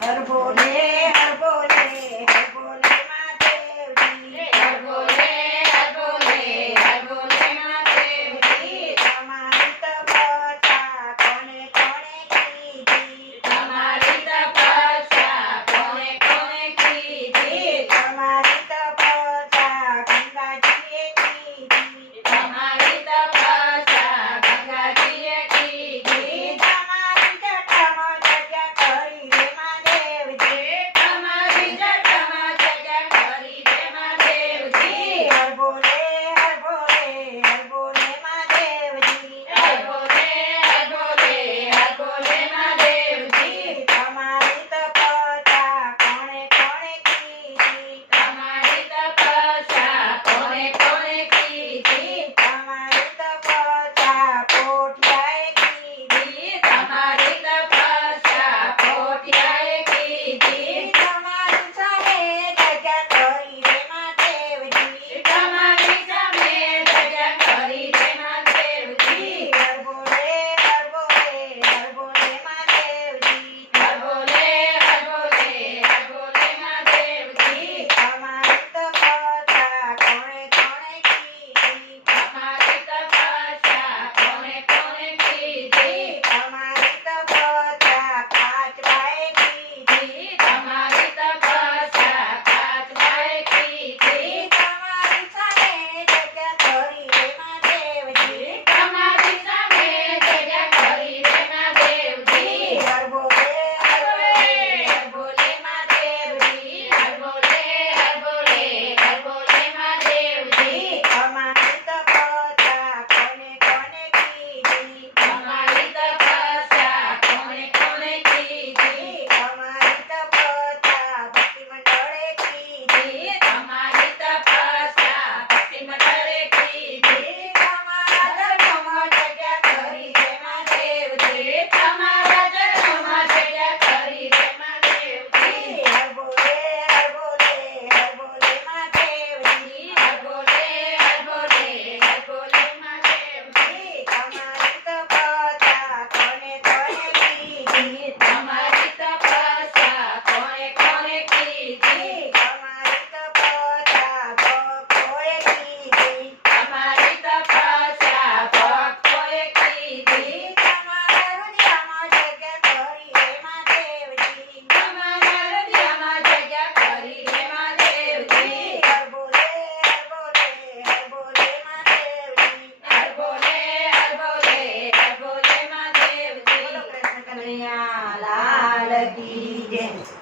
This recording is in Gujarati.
હર બોલે હર બોલે હર બોલે મહાદેવજી હર બોલે હર બોલે હર બોલે મહાદેવજી તમારી તપસ્યા કોને કોને કીધી તમારી તપસ્યા કોને કોને કીધી તમારી તપસ્યા ગંગાજીએ કીધી તમારી તપસ્યા ગંગાજીએ કીધી તમારી જટામાં જગ્યા કરી રે મહાદેવજી તમારી જટામાં જગ્યા કરી દે મહાદેવજી હર બોલે હર બોલે હર બોલે મહાદેવજી હર બોલે હર બોલે હર બોલે મહાદેવજી તમારી તપસ્યા કોને કોને કીધી તમારી તપસ્યા કોને કોને કીધી તમારી તપસ્યા પોઠિયાએ કીધી તમારી તપસ્યા પોટિયાએ કીધી તમારી સામે જગ્યા કરી રે મહાદેવજી તમારી સામે જગ્યા કરી દે મહાદેવજી હર બોલે હર બોલે હર બોલે મહાદેવજી હર બોલે હર બોલે હર બોલે મહાદેવજી તમારી તપસ્યા કોને કોને કીધી તમારી તપસ્યા કોને કોને કીધી તમારી તપસ્યા કાચબાએ કીધી તમારી તપસ્યા કાચબાએ કીધી તમારી સામે જગ્યા કરી રે મહાદેવજી તમારી સામે જગ્યા કરી દે મહાદેવજી હર બોલે હર બોલે હર બોલે મહાદેવજી હર બોલે હર બોલે હર બોલે મહાદેવજી અમારી તપસ્યા કોને કોને કીધી તમારી તપસ્યા કોને કોને કીધી અમારી તપસ્યા ભક્તિ મંડળે કીધી તમારી તપસ્યા ભક્તિ મંડળે કીધી તમારા ધર્મમાં જગ્યા કરી રે મહાદેવજી તમારા જન્મમાં જગ્યા કરી દે મહાદેવજી હર બોલે હર બોલે હર બોલે મહાદેવજી હર બોલે હર બોલે હર બોલે મહાદેવજી અમારી તપસ્યા કોને કોને કીધી તમારી તપસ્યા કોને કોને કીધી અમારી તપસ્યા ભક્તોએ કીધી તમારી તપસ્યા ભક્તોએ કીધી તમારા હૃદયમાં જગ્યા કરી રે મહાદેવજી તમારા હૃદયમાં જગ્યા કરી દે મહાદેવજી હર બોલે હર બોલે હર બોલે મહાદેવજી હર બોલે હર બોલે હર બોલે મહાદેવજી બોલો કૃષ્ણ કનૈયા લાલ કી જય